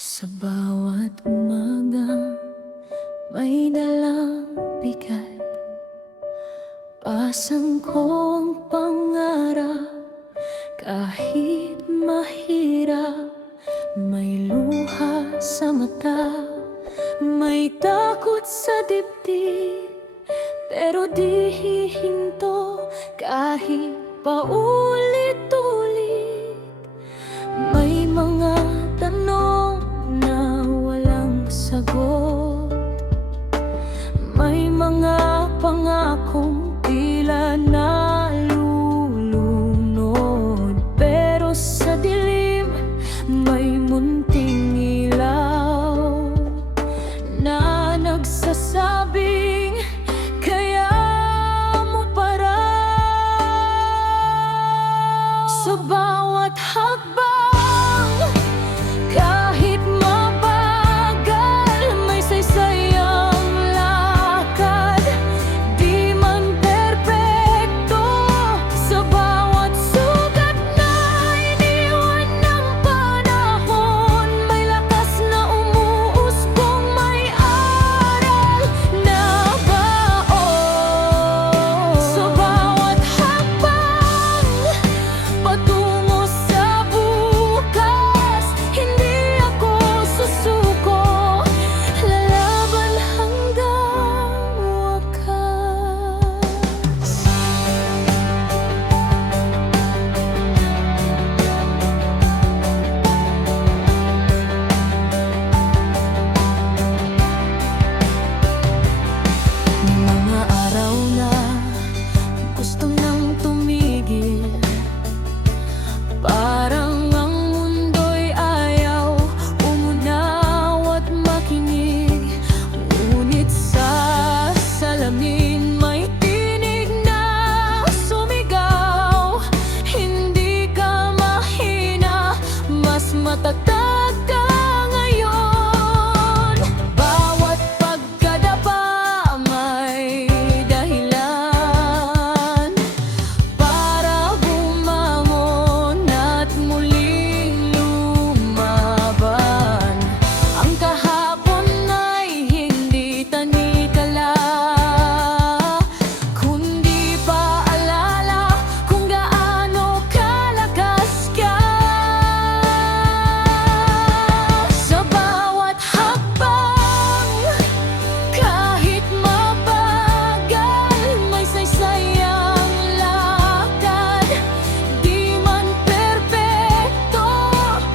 Sa bawat umaga may dalang bigat. Pasang ko ang pangarap kahit mahirap. May luha sa mata, may takot sa dibdib, pero di hihinto kahit paulit-ulit. May mga tanong na walang sagot, may mga pangakong tila nalulunod, pero sa dilim may munting ilaw na nagsasabing kaya mo para. Sa bawat hakbang, kahit mabagal, may saysayang lakad. Di man perpekto, sa bawat sugat na iniwan ng panahon, may lakas na umuusbong, may aral na baon. Sa bawat hakbang patungo sa bukas, hindi ako susuko, lalaban hanggang wakas. Mga araw na gusto nang tumigil, parang ang mundo'y ayaw umunaw at makinig. Ngunit sa salamin may tinig na sumigaw, hindi ka mahina, mas matatag ka ngayon. Bawat pagkadapa may dahilan para bumangon at muling lumaban. Ang kahapon ay hindi tanikala, kundi paalala kung gaano kalakas ka. Sa bawat hakbang, kahit mabagal, may saysayang lakad. Di man perpekto,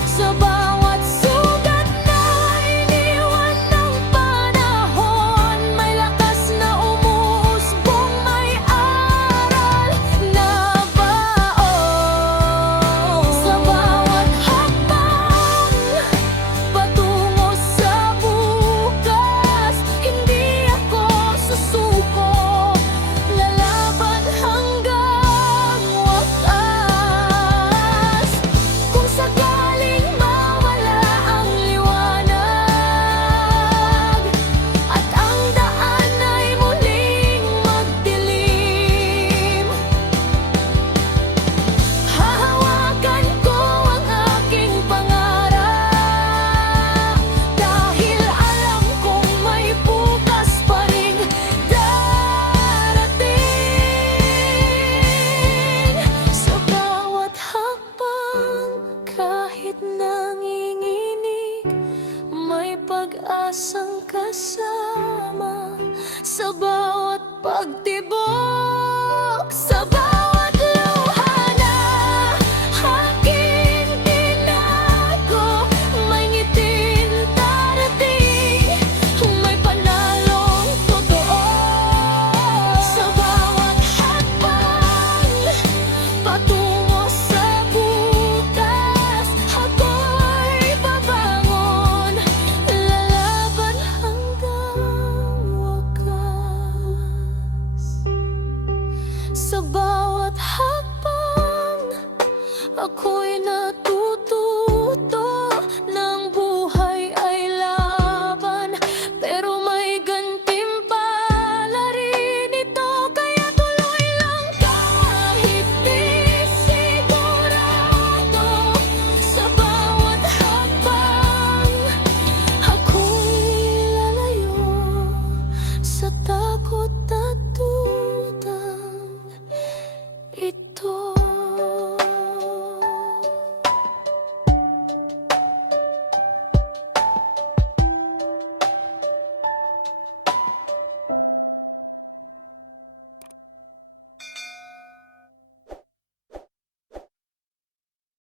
sa bawat sugat na iniwan ng panahon, may lakas na umuusbong, may aral na baon. Sa bawat hakbang patungo sa bukas, hindi ako susuko, lalaban hanggang wakas. Kung sakaling mawala ang liwanag at ang daan ay muling magdilim, hahawakan ko ang aking pangarap, dahil alam kong may bukas pa ring darating. Sa bawat hakbang, kahit nanginginig, may pag-asang kasama. Sa bawat pagtibok,